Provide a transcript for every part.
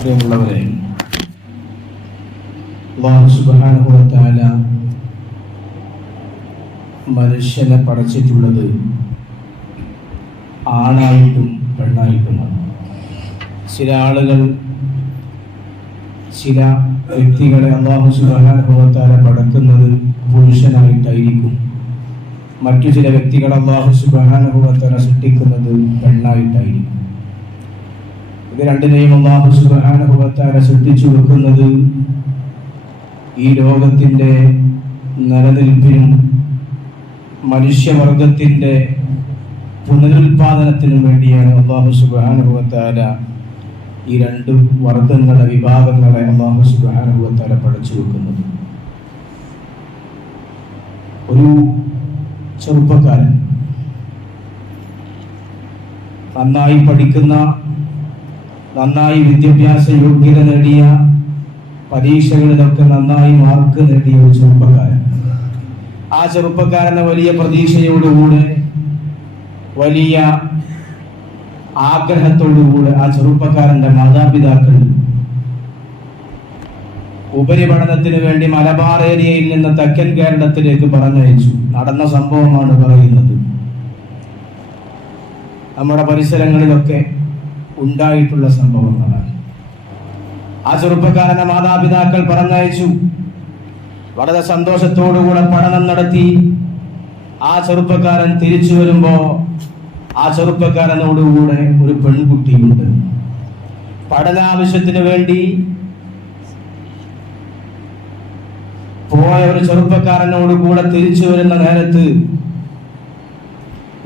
പ്രിയമുള്ളവരെ, അല്ലാഹു സുബ്ഹാനഹു വ തആല മനുഷ്യനെ പടച്ചിട്ടുള്ളത് ആണായിട്ടും പെണ്ണായിട്ടുമാണ്. ചില ആളുകൾ, ചില വ്യക്തികളെ അല്ലാഹു സുബ്ഹാനഹു വ തആല പടക്കുന്നത് പുരുഷനായിട്ടായിരിക്കും. മറ്റു ചില വ്യക്തികൾ അല്ലാഹു സുബ്ഹാനഹു വ തആല സൃഷ്ടിക്കുന്നത് പെണ്ണായിട്ടായിരിക്കും. ഇത് രണ്ടിനെയും അല്ലാഹു സുബ്ഹാനഹു വ തആല സൃഷ്ടിച്ചു വെക്കുന്നത് ഈ ലോകത്തിന്റെ നിലനിൽപ്പിനും മനുഷ്യവർഗത്തിന്റെ പുനരുൽപാദനത്തിനും വേണ്ടിയാണ്. അല്ലാഹു സുബ്ഹാനഹു വ തആല ഈ രണ്ട് വർഗങ്ങളെ, വിഭാഗങ്ങളെ അല്ലാഹു സുബ്ഹാനഹു വ തആല പഠിച്ചു വെക്കുന്നത്. ഒരു ചെറുപ്പക്കാരൻ നന്നായി പഠിക്കുന്ന, നന്നായി വിദ്യാഭ്യാസ യോഗ്യത നേടിയ, പരീക്ഷകളിലൊക്കെ നന്നായി മാർക്ക് നേടിയ ഒരു ചെറുപ്പക്കാരൻ, ആ ചെറുപ്പക്കാരനെ വലിയ പ്രതീക്ഷയോടുകൂടെ, വലിയ ആഗ്രഹത്തോടുകൂടെ ആ ചെറുപ്പക്കാരന്റെ മാതാപിതാക്കൾ ഉപരിപഠനത്തിന് വേണ്ടി മലബാർ ഏരിയയിൽ നിന്ന് തെക്കൻ കേരളത്തിലേക്ക് പറഞ്ഞയച്ചു. നടന്ന സംഭവമാണ് പറയുന്നത്. നമ്മുടെ പരിസരങ്ങളിലൊക്കെ ഉണ്ടായിട്ടുള്ള സംഭവങ്ങളാണ്. ആ ചെറുപ്പക്കാരനെ മാതാപിതാക്കൾ പറഞ്ഞയച്ചു. വളരെ സന്തോഷത്തോടുകൂടെ പഠനം നടത്തി. ആ ചെറുപ്പക്കാരൻ തിരിച്ചു വരുമ്പോ ആ ചെറുപ്പക്കാരനോടുകൂടെ ഒരു പെൺകുട്ടിയുണ്ട്. പഠനാവശ്യത്തിന് വേണ്ടി പോയ ഒരു ചെറുപ്പക്കാരനോട് കൂടെ തിരിച്ചു വരുന്ന നേരത്ത്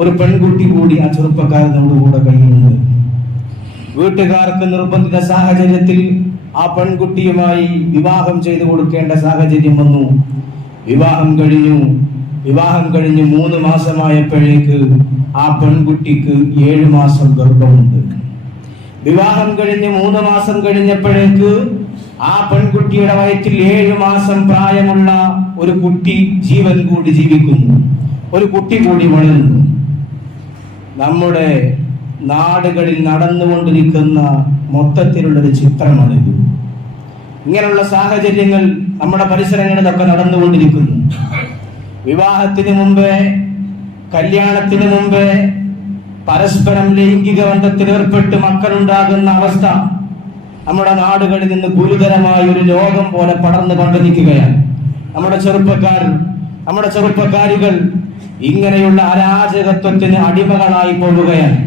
ഒരു പെൺകുട്ടി കൂടി ആ ചെറുപ്പക്കാരനോട് കൂടെ കഴിയുന്നുണ്ട്. വീട്ടുകാർക്ക് നിർബന്ധിത സാഹചര്യത്തിൽ ആ പെൺകുട്ടിയുമായി വിവാഹം ചെയ്തു കൊടുക്കേണ്ട സാഹചര്യം വന്നു. വിവാഹം കഴിഞ്ഞ് 3 മാസമായപ്പോഴേക്ക് ആ പെൺകുട്ടിക്ക് 7 മാസം ഗർഭമുണ്ട്. വിവാഹം കഴിഞ്ഞ് 3 മാസം കഴിഞ്ഞപ്പോഴേക്ക് ആ പെൺകുട്ടിയുടെ വയറ്റിൽ 7 മാസം പ്രായമുള്ള ഒരു കുട്ടി ജീവൻ കൂടി ജീവിക്കുന്നു. ഒരു കുട്ടി കൂടി വളരുന്നു. നമ്മുടെ നാടുകളിൽ നടന്നുകൊണ്ടിരിക്കുന്ന മൊത്തത്തിലുള്ളൊരു ചിത്രമാണിത്. ഇങ്ങനെയുള്ള സാഹചര്യങ്ങൾ നമ്മുടെ പരിസരങ്ങളിലൊക്കെ നടന്നുകൊണ്ടിരിക്കുന്നു. വിവാഹത്തിന് മുമ്പേ, കല്യാണത്തിന് മുമ്പേ പരസ്പരം ലൈംഗിക ബന്ധത്തിൽ ഏർപ്പെട്ട് മക്കളുണ്ടാകുന്ന അവസ്ഥ നമ്മുടെ നാടുകളിൽ നിന്ന് ഗുരുതരമായ ഒരു രോഗം പോലെ പടർന്നു കൊണ്ടിരിക്കുകയാണ്. നമ്മുടെ ചെറുപ്പക്കാരികൾ ഇങ്ങനെയുള്ള അരാജകത്വത്തിന് അടിമകളായി പോവുകയാണ്.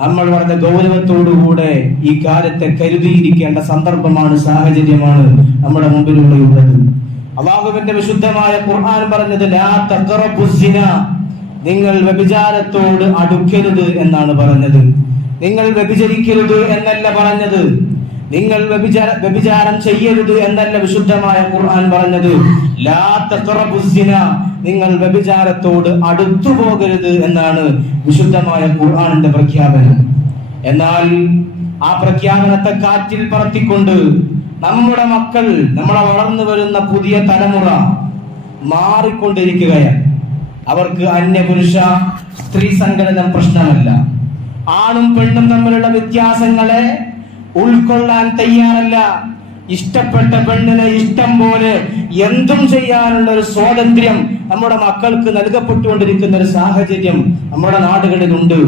നമ്മൾ വളരെ ഗൗരവത്തോടുകൂടെ ഈ കാര്യത്തെ കരുതിയിരിക്കേണ്ട സന്ദർഭമാണ്, സാഹചര്യമാണ് നമ്മുടെ മുമ്പിലുള്ളത്. അല്ലാഹുവിന്റെ വിശുദ്ധമായ ഖുർആൻ പറഞ്ഞത് ലാ തഖറബുസ്സിന, നിങ്ങൾ വ്യഭിചാരത്തോട് അടുക്കരുത് എന്നാണ് പറഞ്ഞത്. നിങ്ങൾ വ്യഭിചരിക്കരുത് എന്നല്ല പറഞ്ഞത്. നിങ്ങൾ വ്യഭിചാരം ചെയ്യരുത് എന്നല്ല വിശുദ്ധമായ ഖുർആൻ പറഞ്ഞത്. ലാ തഖറബുസ്സിന, നിങ്ങൾ വ്യഭിചാരത്തോട് അടുത്തു പോകരുത് എന്നാണ് വിശുദ്ധമായ ഖുർആനിന്റെ പ്രഖ്യാപനം. എന്നാൽ ആ പ്രഖ്യാപനത്തെ കാറ്റിൽ പറത്തിക്കൊണ്ട് നമ്മുടെ മക്കൾ, നമ്മളെ വളർന്നു വരുന്ന പുതിയ തലമുറ മാറിക്കൊണ്ടിരിക്കുകയാണ്. അവർക്ക് അന്യപുരുഷ സ്ത്രീ സങ്കലനം പ്രശ്നമല്ല. ആണും പെണ്ണും തമ്മിലുള്ള വ്യത്യാസങ്ങളെ ഉൾക്കൊള്ളാൻ തയ്യാറല്ല. ഇഷ്ടപ്പെട്ട പെണ്ണിനെ ഇഷ്ടം പോലെ എന്തും ചെയ്യാനുള്ള ഒരു സ്വാതന്ത്ര്യം നമ്മുടെ മക്കൾക്ക് നൽകപ്പെട്ടുകൊണ്ടിരിക്കുന്ന ഒരു സാഹചര്യം നമ്മുടെ നാടുകളിലുണ്ട്.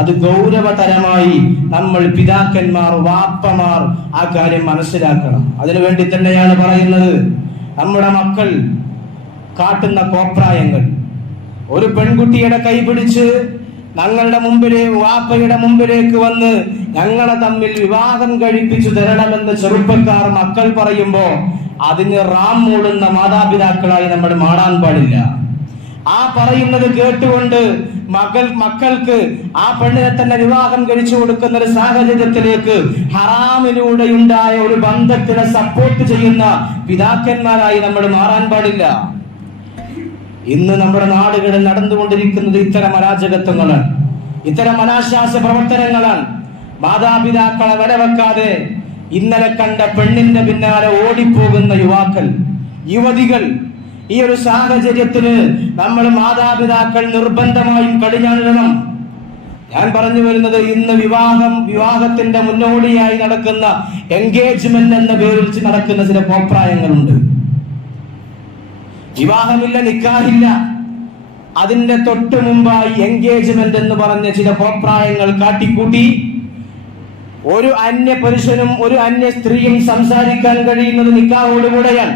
അത് ഗൗരവതരമായി നമ്മൾ പിതാക്കന്മാർ, വാപ്പമാർ ആ കാര്യം മനസ്സിലാക്കണം. അതിനുവേണ്ടി തന്നെയാണ് പറയുന്നത്, നമ്മുടെ മക്കൾ കാട്ടുന്ന കോപ്രായങ്ങൾ. ഒരു പെൺകുട്ടിയുടെ കൈ പിടിച്ച് ഞങ്ങളുടെ വാപ്പയുടെ മുമ്പിലേക്ക് വന്ന് ഞങ്ങളെ തമ്മിൽ വിവാഹം കഴിപ്പിച്ചു തരണമെന്ന് ചെറുപ്പക്കാർ മക്കൾ പറയുമ്പോ അതിന് റാം മൂടുന്ന മാതാപിതാക്കളായി നമ്മൾ മാറാൻ പാടില്ല. ആ പറയുന്നത് കേട്ടുകൊണ്ട് മക്കൾക്ക് ആ പെണ്ണിനെ തന്നെ വിവാഹം കഴിച്ചു കൊടുക്കുന്ന ഒരു സാഹചര്യത്തിലേക്ക് ഹറാമിലൂടെ ഉണ്ടായ ഒരു ബന്ധത്തിനെ സപ്പോർട്ട് ചെയ്യുന്ന പിതാക്കന്മാരായി നമ്മൾ മാറാൻ പാടില്ല. ഇന്ന് നമ്മുടെ നാടുകളിൽ നടന്നുകൊണ്ടിരിക്കുന്നത് ഇത്തരം അരാജകത്വങ്ങളാണ്, ഇത്തരം അനാശാസ പ്രവർത്തനങ്ങളാണ്. മാതാപിതാക്കളെ വിലവെക്കാതെ ഇന്നലെ കണ്ട പെണ്ണിന്റെ പിന്നാലെ ഓടിപ്പോകുന്ന യുവതികൾ. ഈ ഒരു സാഹചര്യത്തിന് നമ്മൾ മാതാപിതാക്കൾ നിർബന്ധമായും കടിഞ്ഞാണിടണം. ഞാൻ പറഞ്ഞു വരുന്നത്, ഇന്ന് വിവാഹത്തിന്റെ മുന്നോടിയായി നടക്കുന്ന എൻഗേജ്മെന്റ് എന്ന പേരിൽ നടക്കുന്ന ചില കോപ്രായങ്ങളുണ്ട്. വിവാഹമില്ല, നിക്കാഹില്ല, അതിന്റെ തൊട്ട് മുമ്പായി എൻഗേജ്മെന്റ് എന്ന് പറഞ്ഞ ചില കോപ്രായങ്ങൾ കാട്ടിക്കൂട്ടി ഒരു അന്യ പുരുഷനും ഒരു അന്യ സ്ത്രീയും സംസാരിക്കാൻ കഴിയുന്നത് നിക്കാഹോടുകൂടെയാണ്,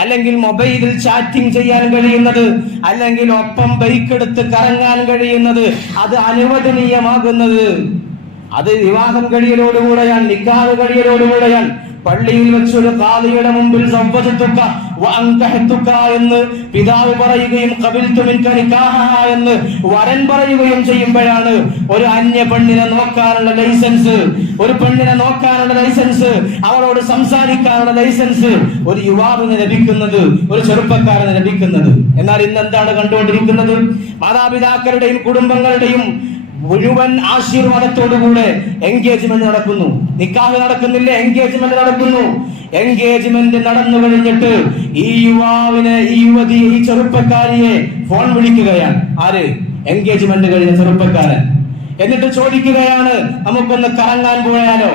അല്ലെങ്കിൽ മൊബൈലിൽ ചാറ്റിംഗ് ചെയ്യാൻ കഴിയുന്നത്, അല്ലെങ്കിൽ ഒപ്പം ബൈക്കെടുത്ത് കറങ്ങാൻ കഴിയുന്നത്, അത് അനുവദനീയമാകുന്നത് അത് വിവാഹം കഴിയലോടുകൂടെയാണ്, നിക്കാഹ് കഴിയലോടുകൂടെയാണ്. പള്ളിയിൽ വെച്ചൊരു ഖാദിയുടെ മുമ്പിൽ എന്ന് പിതാവ് പറയുകയും എന്ന് വരൻ പറയുകയും ചെയ്യുമ്പോഴാണ് ഒരു അന്യ പെണ്ണിനെ നോക്കാനുള്ള ലൈസൻസ്, ഒരു പെണ്ണിനെ നോക്കാനുള്ള ലൈസൻസ്, അവളോട് സംസാരിക്കാനുള്ള ലൈസൻസ് ഒരു യുവാവിന് ലഭിക്കുന്നത്, ഒരു ചെറുപ്പക്കാരന് ലഭിക്കുന്നത്. എന്നാൽ ഇന്ന് എന്താണ് കണ്ടുകൊണ്ടിരിക്കുന്നത്? മാതാപിതാക്കളുടെയും കുടുംബങ്ങളുടെയും മുഴുവൻ ആശീർവാദത്തോടുകൂടെ എൻഗേജ്മെന്റ് നടക്കുന്നു. നിക്കാഹ് നടക്കുന്നില്ല, എൻഗേജ്മെന്റ് നടക്കുന്നു. എൻഗേജ്മെന്റ് നടന്നു കഴിഞ്ഞിട്ട് ഈ യുവാവിനെ, ഈ യുവതിയെ, ഈ ചെറുപ്പക്കാരിയെ ഫോൺ വിളിക്കുകയാണ്. ആര്? എൻഗേജ്മെന്റ് കഴിഞ്ഞ ചെറുപ്പക്കാരൻ. എന്നിട്ട് ചോദിക്കുകയാണ്, നമുക്കൊന്ന് കറങ്ങാൻ പോയാലോ?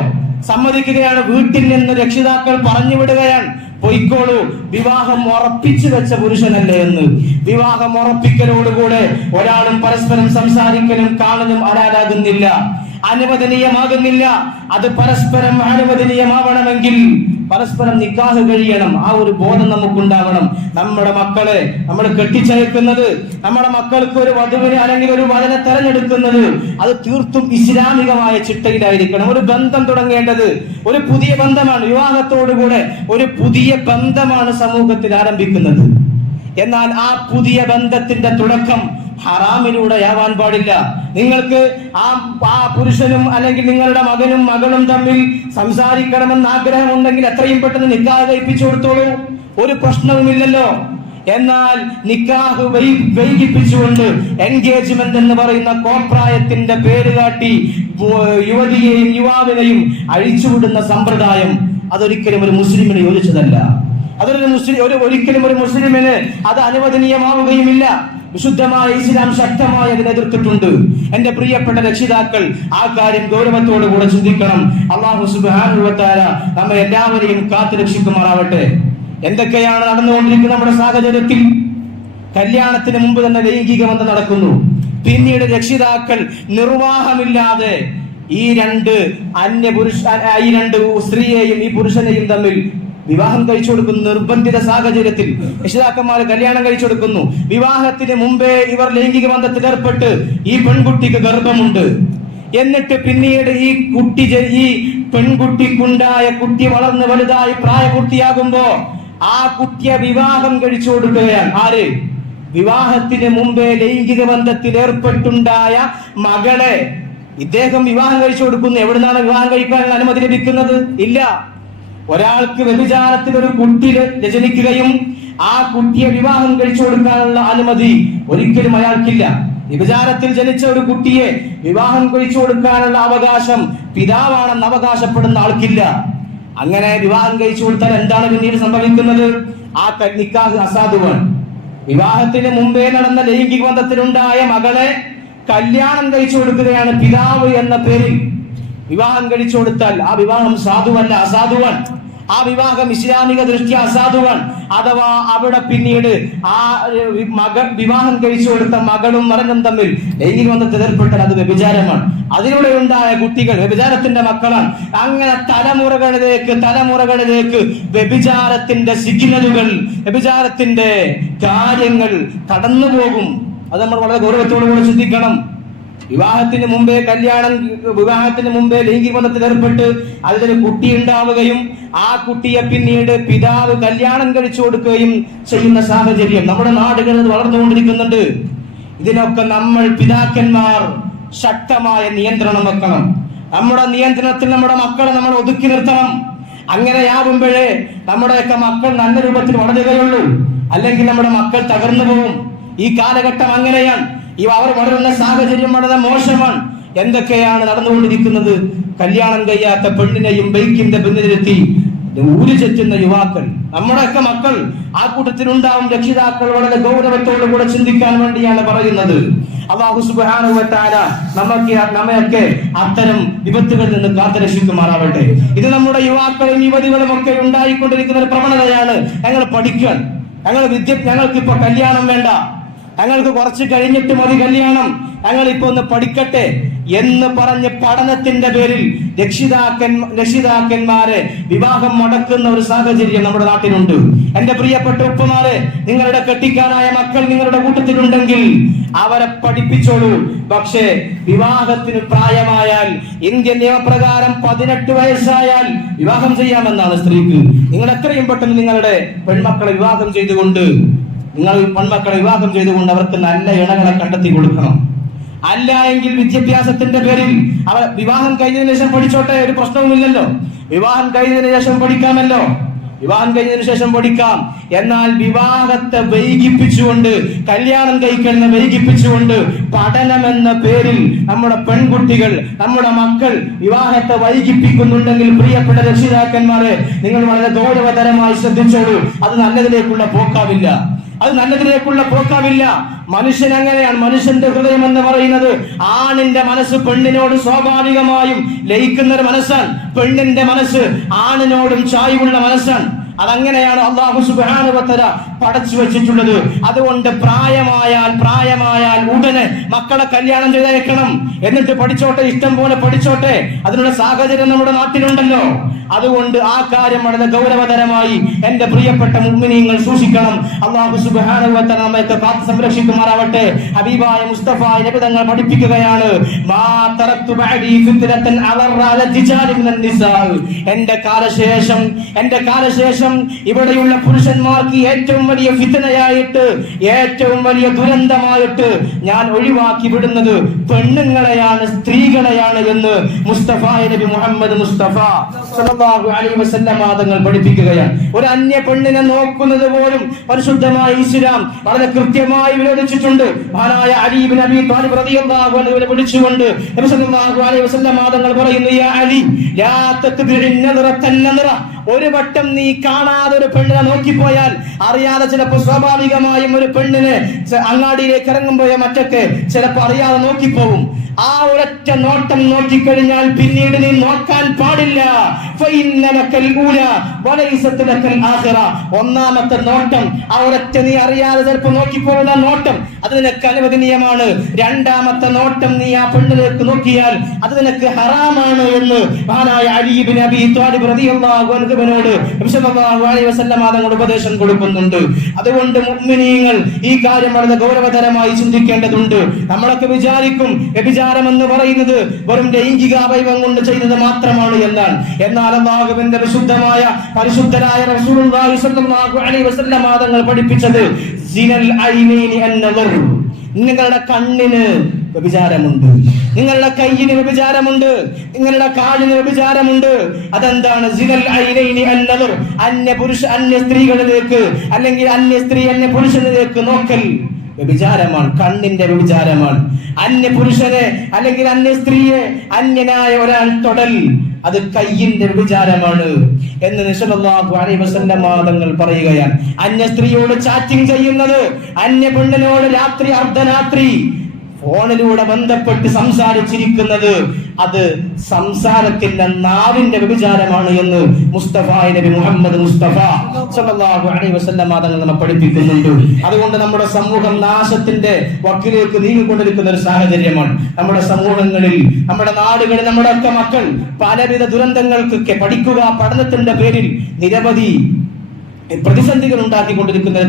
സമ്മതിക്കുകയാണ്. വീട്ടിൽ നിന്ന് രക്ഷിതാക്കൾ പറഞ്ഞു വിടുകയാണ്, പൊയ്ക്കോളൂ, വിവാഹം ഉറപ്പിച്ചു വെച്ച പുരുഷനല്ലേ എന്ന്. വിവാഹം ഉറപ്പിക്കലോടുകൂടെ ഒരാളും പരസ്പരം സംസാരിക്കലും കാണലും ആരാകുന്നില്ല, അനുവദനീയമാകുന്നില്ല. അത് പരസ്പരം അനുവദനീയമാവണമെങ്കിൽ പരസ്പരം നിക്കാഹ് കഴിയണം. ആ ഒരു ബോധം നമുക്കുണ്ടാവണം. നമ്മുടെ മക്കളെ നമ്മൾ കെട്ടിച്ചയക്കുന്നത്, നമ്മുടെ മക്കൾക്ക് ഒരു വധുവിനെ അല്ലെങ്കിൽ ഒരു വരനെ തെരഞ്ഞെടുക്കുന്നത് അത് തീർത്തും ഇസ്ലാമികമായ ചിട്ടയിലായിരിക്കണം. ഒരു ബന്ധം തുടങ്ങേണ്ടത് ഒരു പുതിയ ബന്ധമാണ്. വിവാഹത്തോടുകൂടെ ഒരു പുതിയ ബന്ധമാണ് സമൂഹത്തിൽ ആരംഭിക്കുന്നത്. എന്നാൽ ആ പുതിയ ബന്ധത്തിന്റെ തുടക്കം ഹറാമിലൂടെ ആവാൻ പാടില്ല. നിങ്ങൾക്ക് ആ പുരുഷനും അല്ലെങ്കിൽ നിങ്ങളുടെ മകനും മകളും തമ്മിൽ സംസാരിക്കണമെന്ന് ആഗ്രഹമുണ്ടെങ്കിൽ എത്രയും പെട്ടെന്ന് നിക്കാഹ് കഴിപ്പിച്ചു കൊടുത്തോളൂ, ഒരു പ്രശ്നവുമില്ലല്ലോ. എന്നാൽ നിക്കാഹ് വൈകിപ്പിച്ചുകൊണ്ട് എൻഗേജ്മെന്റ് എന്ന് പറയുന്ന കോപ്രായത്തിന്റെ പേര് കാട്ടി യുവതിയെയും യുവാവിനെയും അഴിച്ചുവിടുന്ന സമ്പ്രദായം അതൊരിക്കലും ഒരു മുസ്ലിമിന് യോജിച്ചതല്ല. ഒരിക്കലും ഒരു മുസ്ലിമിന് അത് അനുവദനീയമാവുകയുമില്ല. വിശുദ്ധമായ ഇസ്ലാം ശക്തമായി അതിനെ എതിർത്തിട്ടുണ്ട്. എന്റെ പ്രിയപ്പെട്ട രക്ഷിതാക്കൾ ആ കാര്യം ഗൗരവത്തോടു കൂടെ ചിന്തിക്കണം. അല്ലാഹു സുബ്ഹാനഹു വ തആല നമ്മെ എല്ലാവരെയും കാത്തു രക്ഷിക്കുമാറാവട്ടെ. എന്തൊക്കെയാണ് നടന്നുകൊണ്ടിരിക്കുന്ന നമ്മുടെ സാഹചര്യത്തിൽ? കല്യാണത്തിന് മുമ്പ് തന്നെ ലൈംഗിക ബന്ധം നടക്കുന്നു. പിന്നീട് രക്ഷിതാക്കൾ നിർവാഹമില്ലാതെ ഈ രണ്ട് സ്ത്രീയെയും ഈ പുരുഷനെയും തമ്മിൽ വിവാഹം കഴിച്ചു കൊടുക്കുന്നു. നിർബന്ധിത സാഹചര്യത്തിൽ രക്ഷിതാക്കന്മാർ കല്യാണം കഴിച്ചു കൊടുക്കുന്നു. വിവാഹത്തിന് മുമ്പേ ഇവർ ലൈംഗിക ബന്ധത്തിൽ ഏർപ്പെട്ട് ഈ പെൺകുട്ടിക്ക് ഗർഭമുണ്ട്. എന്നിട്ട് പിന്നീട് ഈ പെൺകുട്ടിക്കുണ്ടായ കുട്ടി വളർന്ന് വലുതായി പ്രായപൂർത്തിയാകുമ്പോ ആ കുട്ടിയെ വിവാഹം കഴിച്ചു കൊടുക്കുകയാണ്. ആര്? വിവാഹത്തിന് മുമ്പേ ലൈംഗിക ബന്ധത്തിൽ ഏർപ്പെട്ടുണ്ടായ മകളെ ഇദ്ദേഹം വിവാഹം കഴിച്ചു കൊടുക്കുന്നു. എവിടുന്നാണ് വിവാഹം കഴിക്കാനുള്ള അനുമതി ലഭിക്കുന്നത്? ഇല്ല. ഒരാൾക്ക് വ്യഭിചാരത്തിൽ ഒരു കുട്ടി ജനിക്കുകയും ആ കുട്ടിയെ വിവാഹം കഴിച്ചു കൊടുക്കാനുള്ള അനുമതി ഒരിക്കലും അയാൾക്കില്ല. വ്യഭിചാരത്തിൽ ജനിച്ച ഒരു കുട്ടിയെ വിവാഹം കഴിച്ചു കൊടുക്കാനുള്ള അവകാശം പിതാവാണെന്ന് അവകാശപ്പെടുന്ന ആൾക്കില്ല. അങ്ങനെ വിവാഹം കഴിച്ചു കൊടുത്താൽ എന്താണ് പിന്നീട് സംഭവിക്കുന്നത്? ആ നിക്കാഹ് അസാധുവാണ്. വിവാഹത്തിന് മുമ്പേ നടന്ന ലൈംഗിക ബന്ധത്തിലുണ്ടായ മകളെ കല്യാണം കഴിച്ചു കൊടുക്കുകയാണ് പിതാവ് എന്ന പേരിൽ. വിവാഹം കഴിച്ചു കൊടുത്താൽ ആ വിവാഹം സാധുവല്ല, അസാധുവാൻ. ആ വിവാഹം ഇസ്ലാമിക ദൃഷ്ടി അസാധുവാൻ. അഥവാ അവിടെ പിന്നീട് ആ വിവാഹം കഴിച്ചു കൊടുത്ത മകളും മകനും തമ്മിൽ ലൈംഗിക ബന്ധത്തിൽ ഏർപ്പെട്ടാൽ അത് വ്യഭിചാരമാണ്. അതിലൂടെ ഉണ്ടായ കുട്ടികൾ വ്യഭിചാരത്തിന്റെ മക്കളാണ്. അങ്ങനെ തലമുറകളിലേക്ക് വ്യഭിചാരത്തിന്റെ സിഗ്നലുകൾ, വ്യഭിചാരത്തിന്റെ കാര്യങ്ങൾ കടന്നുപോകും. അത് നമ്മൾ വളരെ ഗൗരവത്തോടു കൂടി ചിന്തിക്കണം. വിവാഹത്തിന് മുമ്പേ ലൈംഗിക ബന്ധത്തിൽ ഏർപ്പെട്ട് അതിലൊരു കുട്ടി ഉണ്ടാവുകയും ആ കുട്ടിയെ പിന്നീട് പിതാവ് കല്യാണം കഴിച്ചു കൊടുക്കുകയും ചെയ്യുന്ന സാഹചര്യം നമ്മുടെ നാടുകളിൽ വളർന്നുകൊണ്ടിരിക്കുന്നുണ്ട്. ഇതിനൊക്കെ നമ്മൾ പിതാക്കന്മാർ ശക്തമായ നിയന്ത്രണം വെക്കണം. നമ്മുടെ നിയന്ത്രണത്തിൽ നമ്മുടെ മക്കളെ നമ്മൾ ഒതുക്കി നിർത്തണം. അങ്ങനെയാകുമ്പോഴേ നമ്മുടെയൊക്കെ മക്കൾ നല്ല രൂപത്തിൽ വളരുകയുള്ളൂ. അല്ലെങ്കിൽ നമ്മുടെ മക്കൾ തകർന്നു പോകും. ഈ കാലഘട്ടം അങ്ങനെയാണ്. അവർ വളരുന്ന സാഹചര്യം വളരെ മോശമാണ്. എന്തൊക്കെയാണ് നടന്നുകൊണ്ടിരിക്കുന്നത്? കല്യാണം കഴിയാത്ത പെണ്ണിനെയും ബൈക്കിന്റെ പിന്നിലിരുത്തി ഊരി ചെറ്റുന്ന യുവാക്കൾ, നമ്മുടെയൊക്കെ മക്കൾ ആ കൂട്ടത്തിലുണ്ടാവും. രക്ഷിതാക്കൾ വളരെ ഗൗരവത്തോടു കൂടെ ചിന്തിക്കാൻ വേണ്ടിയാണ് പറയുന്നത്. അല്ലാഹു സുബ്ഹാനഹു വ തആല നമ്മയൊക്കെ അത്തരം വിപത്തുകളിൽ നിന്ന് കാത്തുരക്ഷിക്കുമാറാവട്ടെ. ഇത് നമ്മുടെ യുവാക്കളും യുവതികളും ഒക്കെ ഉണ്ടായിക്കൊണ്ടിരിക്കുന്ന ഒരു പ്രവണതയാണ്. ഞങ്ങൾ പഠിക്കാൻ, ഞങ്ങൾക്ക് ഇപ്പൊ കല്യാണം വേണ്ട, ഞങ്ങൾക്ക് കുറച്ച് കഴിഞ്ഞിട്ട് മതി കല്യാണം, ഞങ്ങൾ ഇപ്പൊ ഒന്ന് പഠിക്കട്ടെ എന്ന് പറഞ്ഞ് പഠനത്തിന്റെ പേരിൽ രക്ഷിതാക്കന്മാരെ വിവാഹം മുടക്കുന്ന ഒരു സാഹചര്യം നമ്മുടെ നാട്ടിലുണ്ട്. എന്റെ പ്രിയപ്പെട്ട ഉപ്പമാരെ, നിങ്ങളുടെ കെട്ടിക്കാനായ മക്കൾ നിങ്ങളുടെ കൂട്ടത്തിലുണ്ടെങ്കിൽ അവരെ പഠിപ്പിച്ചോളൂ. പക്ഷേ വിവാഹത്തിന് പ്രായമായാൽ, ഇന്ത്യൻ നിയമപ്രകാരം 18 വയസ്സായാൽ വിവാഹം ചെയ്യാമെന്നാണ് സ്ത്രീക്ക്. നിങ്ങൾ എത്രയും പെട്ടെന്ന് നിങ്ങളുടെ പെൺമക്കളെ വിവാഹം ചെയ്തുകൊണ്ട് അവർക്ക് നല്ല ഇണകളെ കണ്ടെത്തി കൊടുക്കണം. അല്ല എങ്കിൽ വിദ്യാഭ്യാസത്തിന്റെ പേരിൽ അവർ വിവാഹം കഴിഞ്ഞതിന് ശേഷം പഠിച്ചോട്ടെ, ഒരു പ്രശ്നവുമില്ലല്ലോ. വിവാഹം കഴിഞ്ഞതിന് ശേഷം പഠിക്കാമല്ലോ, വിവാഹം കഴിഞ്ഞതിന് ശേഷം പഠിക്കാം. എന്നാൽ വിവാഹത്തെ വൈകിപ്പിച്ചുകൊണ്ട്, കല്യാണം കഴിക്കുന്ന വൈകിപ്പിച്ചുകൊണ്ട് പഠനമെന്ന പേരിൽ നമ്മുടെ പെൺകുട്ടികൾ, നമ്മുടെ മക്കൾ വിവാഹത്തെ വൈകിപ്പിക്കുന്നുണ്ടെങ്കിൽ പ്രിയപ്പെട്ട രക്ഷിതാക്കന്മാരെ, നിങ്ങൾ വളരെ ഗൗരവതരമായി ശ്രദ്ധിച്ചോളൂ. അത് നല്ലതിലേക്കുള്ള പോക്കാവില്ല. മനുഷ്യൻ അങ്ങനെയാണ്. മനുഷ്യന്റെ ഹൃദയം എന്ന് പറയുന്നത് ആണിന്റെ മനസ്സ് പെണ്ണിനോട് സ്വാഭാവികമായും ലയിക്കുന്ന ഒരു മനസ്സാണ്. പെണ്ണിന്റെ മനസ്സ് ആണിനോടും ചായ്വുള്ള മനസ്സാണ്. അതങ്ങനെയാണ് അല്ലാഹു സുബ്ഹാനഹു വ തആല പടച്ചു വെച്ചിട്ടുള്ളത്. അതുകൊണ്ട് പ്രായമായാൽ ഉടനെ മക്കളെ കല്യാണം ചെയ്തേക്കണം. എന്നിട്ട് പഠിച്ചോട്ടെ, ഇഷ്ടം പോലെ പഠിച്ചോട്ടെ. അതിനുള്ള സാഹചര്യം നമ്മുടെ നാട്ടിലുണ്ടല്ലോ. അതുകൊണ്ട് ആ കാര്യം വളരെ ഗൗരവതരമായി എന്റെ പ്രിയപ്പെട്ട മുഅ്മിനീങ്ങൾ സൂക്ഷിക്കണം. അല്ലാഹു സുബ്ഹാനഹു വ തആല നമ്മെ കാത്ത് സംരക്ഷിക്കുമാറാവട്ടെ. ഹബീബായ മുസ്തഫ നബി തങ്ങൾ പഠിപ്പിക്കുകയാണ്, മാ തറക്തു ബഅദി ഫിത്നതൻ അദറ അല തിജാരി മിനൻ നിസാ. എന്റെ കാലശേഷം ഇവിടെയുള്ള പുരുഷന്മാർക്ക് ഏറ്റവും വലിയ ഫിത്നയായിട്ട്, ഏറ്റവും വലിയ ദുരന്തമായിട്ട് ഞാൻ ഒഴിവാക്കി വിടുന്നത് പെണ്ണുങ്ങളെയാണ്, സ്ത്രീകളെയാണ് എന്ന് മുസ്തഫ നബി മുഹമ്മദ് മുസ്തഫ സല്ലല്ലാഹു അലൈഹി വസല്ലം തങ്ങൾ പഠിപ്പിക്കുകയാണ്. ഒരു അന്യ പെണ്ണിനെ നോക്കുന്നത് പോലും പരിശുദ്ധമായ ഇസ്ലാം വളരെ കൃത്യമായി വിരോധിച്ചിട്ടുണ്ട്. മഹാനായ അലി ഇബ്നു അബീ ത്വാലിബ് റളിയല്ലാഹു അൻഹുവിനെ വിളിച്ചുകൊണ്ട് നബി സല്ലല്ലാഹു അലൈഹി വസല്ലം തങ്ങൾ പറയുന്നു, യാ അലി ലാ തത്ബിഇൻ നദറതൻ നദറ. ഒരു വട്ടം നീ കാണാതെ ഒരു പെണ്ണിനെ നോക്കിപ്പോയാൽ, അറിയാതെ ചിലപ്പോൾ സ്വാഭാവികമായും ഒരു പെണ്ണിനെ അങ്ങാടിയിലേക്ക് ഇറങ്ങുമ്പോഴോ മറ്റൊക്കെ ചിലപ്പോൾ അറിയാതെ നോക്കിപ്പോവും. ആ ഒരൊറ്റ നോട്ടം നോക്കിക്കഴിഞ്ഞാൽ പിന്നീട് നീ നോക്കാൻ പാടില്ല. ഒന്നാമത്തെ നോട്ടം, ആ ഒരൊറ്റ നീ അറിയാതെ ചിലപ്പോൾ നോക്കിപ്പോകുന്ന നോട്ടം, അത് നിനക്ക് അനുവദനീയമാണ്. രണ്ടാമത്തെ നോട്ടം നീ ആ പെണ്ണിലേക്ക് നോക്കിയാൽ അത് നിനക്ക് ഹറാമാണ് എന്ന് മഹാനായ അലി ഇബ്നു അബീ ത്വാലിബ് റളിയല്ലാഹു അൻഹുവിനോട് നബി സല്ലല്ലാഹു അലൈഹി വസല്ലം തങ്ങൾ ഉപദേശം കൊടുക്കുന്നുണ്ട്. അതുകൊണ്ട് മുഅ്മിനീങ്ങൾ ഈ കാര്യം വളരെ ഗൗരവതരമായി ചിന്തിക്കേണ്ടതുണ്ട്. നമ്മളൊക്കെ വിചാരിക്കും വ്യഭിചാരം എന്ന് പറയുന്നത് വെറും ലൈംഗിക അവയവം കൊണ്ട് ചെയ്തത് മാത്രമാണ് എന്നാണ്. എന്നാൽ അല്ലാഹുവിന്റെ പരിശുദ്ധരായ റസൂലുള്ളാഹി സ്വല്ലല്ലാഹു അലൈഹി വസല്ലം തങ്ങൾ പഠിപ്പിച്ചത് സിനൽ ഐനൈനി അൻ-നദർ. നിങ്ങളുടെ കണ്ണിന് വ്യഭിചാരമുണ്ട്, നിങ്ങളുടെ കയ്യിന് വ്യഭിചാരമുണ്ട്, നിങ്ങളുടെ കാലിന് വ്യഭിചാരമുണ്ട്. അതെന്താണ്? സിനൽ ഐനൈനി അൻ-നദർ. അന്യ സ്ത്രീകളിലേക്ക് അല്ലെങ്കിൽ അന്യ സ്ത്രീ അന്യ പുരുഷനിലേക്ക് നോക്കൽ വ്യഭിചാരമാണ്, കണ്ണിന്റെ വ്യഭിചാരമാണ്. അന്യ പുരുഷനെ അല്ലെങ്കിൽ അന്യ സ്ത്രീയെ അന്യനായ ഒരാൾ തൊടൽ അത് കയ്യിന്റെ വ്യഭിചാരമാണ് എന്ന് നബി സല്ലല്ലാഹു അലൈഹി വസല്ലം തങ്ങൾ പറയുകയാണ്. അന്യ സ്ത്രീയോട് ചാറ്റിംഗ് ചെയ്യുന്നത്, അന്യ പെണ്ണിനോട് രാത്രി അർദ്ധരാത്രി ഫോണിലൂടെ ബന്ധപ്പെട്ട് സംസാരിച്ചിരിക്കുന്നത്, അത് സംസാരത്തിന്റെ നാവിന്റെ വ്യഭിചാരമാണ് എന്ന് മുസ്തഫ നബി മുഹമ്മദ് മുസ്തഫ സല്ലല്ലാഹു അലൈഹി വസല്ലം തങ്ങൾ നമ്മെ പഠിപ്പിക്കുന്നുണ്ട്. അതുകൊണ്ട് നമ്മുടെ സമൂഹം നാശത്തിന്റെ വക്കിലേക്ക് നീങ്ങിക്കൊണ്ടിരിക്കുന്ന ഒരു സാഹചര്യമാണ്. നമ്മുടെ സമൂഹങ്ങളിൽ, നമ്മുടെ നാടുകളിൽ നമ്മുടെ ഒക്കെ മക്കൾ പലവിധ ദുരന്തങ്ങൾക്കൊക്കെ പഠനത്തിന്റെ പേരിൽ നിരവധി പ്രതിസന്ധികൾ ഉണ്ടാക്കിക്കൊണ്ടിരിക്കുന്ന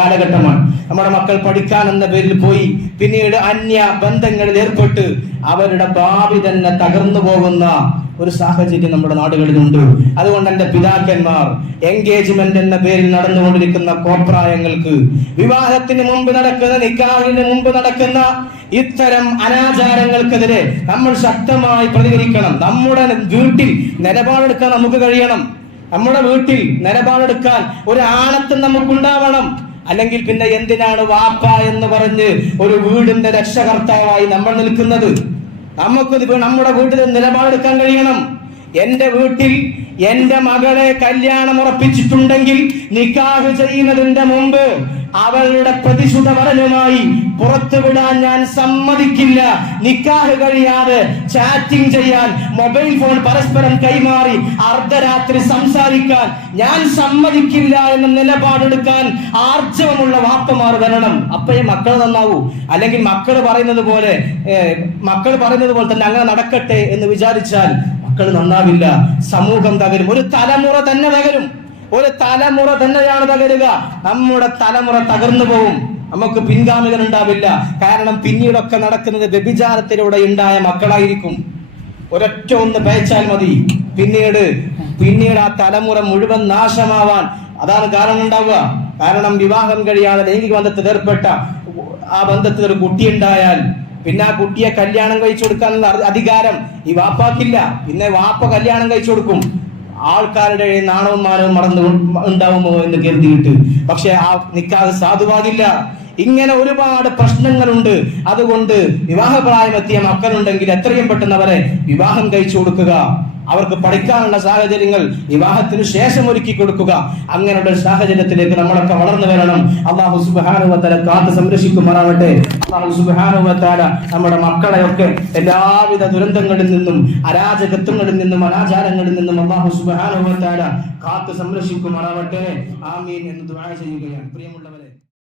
കാലഘട്ടമാണ്. നമ്മുടെ മക്കൾ പഠിക്കാൻ എന്ന പേരിൽ പോയി പിന്നീട് അന്യ ബന്ധങ്ങളിൽ ഏർപ്പെട്ട് അവരുടെ ഭാവി തന്നെ തകർന്നു പോകുന്ന ഒരു സാഹചര്യം നമ്മുടെ നാടുകളിലുണ്ട്. അതുകൊണ്ട് എന്റെ പിതാക്കന്മാർ എൻഗേജ്മെന്റ് എന്ന പേരിൽ നടന്നുകൊണ്ടിരിക്കുന്ന കോപ്രായങ്ങൾക്ക്, വിവാഹത്തിന് മുമ്പ് നടക്കുന്ന, നിക്കാഹിന് മുമ്പ് നടക്കുന്ന ഇത്തരം അനാചാരങ്ങൾക്കെതിരെ നമ്മൾ ശക്തമായി പ്രതികരിക്കണം. നമ്മുടെ വീട്ടിൽ നിലപാടെടുക്കാൻ നമുക്ക് കഴിയണം. നമ്മുടെ വീട്ടിൽ നിലപാടെടുക്കാൻ ഒരു ആണത്തം നമുക്കുണ്ടാവണം. അല്ലെങ്കിൽ പിന്നെ എന്തിനാണ് വാപ്പ എന്ന് പറഞ്ഞ് ഒരു വീടിന്റെ രക്ഷകർത്താവായി നമ്മൾ നിൽക്കുന്നത്? നമുക്ക് നമ്മുടെ വീട്ടിൽ നിലപാടെടുക്കാൻ കഴിയണം. എന്റെ വീട്ടിൽ എന്റെ മകളെ കല്യാണം ഉറപ്പിച്ചിട്ടുണ്ടെങ്കിൽ നിക്കാഹ് ചെയ്യുന്നതിന്റെ മുമ്പ് അവളുടെ പ്രതിശുദ്ധ വരനുമായി പുറത്തുവിടാൻ ഞാൻ സമ്മതിക്കില്ല. നിക്കാഹ് കഴിയാതെ ചാറ്റിംഗ് ചെയ്യാൻ, മൊബൈൽ ഫോൺ പരസ്പരം കൈമാറി അർദ്ധരാത്രി സംസാരിക്കാൻ ഞാൻ സമ്മതിക്കില്ല എന്ന നിലപാടെടുക്കാൻ ആർജവമുള്ള വാപ്പമാർ വരണം. അപ്പഴേ മക്കൾ നന്നാവൂ. അല്ലെങ്കിൽ മക്കൾ പറയുന്നത് പോലെ തന്നെ അങ്ങനെ നടക്കട്ടെ എന്ന് വിചാരിച്ചാൽ മക്കൾ നന്നാവില്ല, സമൂഹം തകരും, ഒരു തലമുറ തന്നെ തകരും. ഒരു തലമുറ തന്നെയാണ് തകരുക. നമ്മുടെ തലമുറ തകർന്നു പോകും, നമുക്ക് പിൻഗാമികൾ ഉണ്ടാവില്ല. കാരണം പിന്നീടൊക്കെ നടക്കുന്നത് വ്യഭിചാരത്തിലൂടെ ഉണ്ടായ മക്കളായിരിക്കും. ഒരൊറ്റ ഒന്ന് പേച്ചാൽ മതി, പിന്നീട് ആ തലമുറ മുഴുവൻ നാശമാവാൻ അതാണ് കാരണം ഉണ്ടാവുക. കാരണം വിവാഹം കഴിയാതെ ലൈംഗിക ബന്ധത്തിൽ ഏർപ്പെട്ട ആ ബന്ധത്തിൽ ഒരു കുട്ടി ഉണ്ടായാൽ പിന്നെ ആ കുട്ടിയെ കല്യാണം കഴിച്ചു കൊടുക്കാനുള്ള അധികാരം ഈ വാപ്പാക്കില്ല. പിന്നെ വാപ്പ കല്യാണം കഴിച്ചു കൊടുക്കും, ആൾക്കാരുടെ നാണവും മാനവും മറന്നു ഉണ്ടാവുമോ എന്ന് കരുതിയിട്ട്. പക്ഷെ ആ നിക്കാഹ് സാധുവാകില്ല. ഇങ്ങനെ ഒരുപാട് പ്രശ്നങ്ങളുണ്ട്. അതുകൊണ്ട് വിവാഹപ്രായമെത്തിയ മക്കളുണ്ടെങ്കിൽ എത്രയും പെട്ടെന്ന് അവരെ വിവാഹം കഴിച്ചു കൊടുക്കുക. അവർക്ക് പഠിക്കാനുള്ള സാഹചര്യങ്ങൾ വിവാഹത്തിന് ശേഷം ഒരുക്കി കൊടുക്കുക. അങ്ങനെയുള്ള സാഹചര്യത്തിലേക്ക് നമ്മളൊക്കെ വളർന്നു വരണം. അല്ലാഹു സുബ്ഹാനഹു വ തആല കാത്ത് സംരക്ഷിക്കുമാറാവട്ടെ. അല്ലാഹു സുബ്ഹാനഹു വ തആല നമ്മുടെ മക്കളെയൊക്കെ എല്ലാവിധ ദുരന്തങ്ങളിൽ നിന്നും, അരാജകത്വങ്ങളിൽ നിന്നും, അനാചാരങ്ങളിൽ നിന്നും അല്ലാഹു സുബ്ഹാനഹു വ തആല കാത്ത് സംരക്ഷിക്കുമാറാവട്ടെ. ആമീൻ എന്ന് ദുആ ചെയ്യുകയാണ്. പ്രിയമുള്ള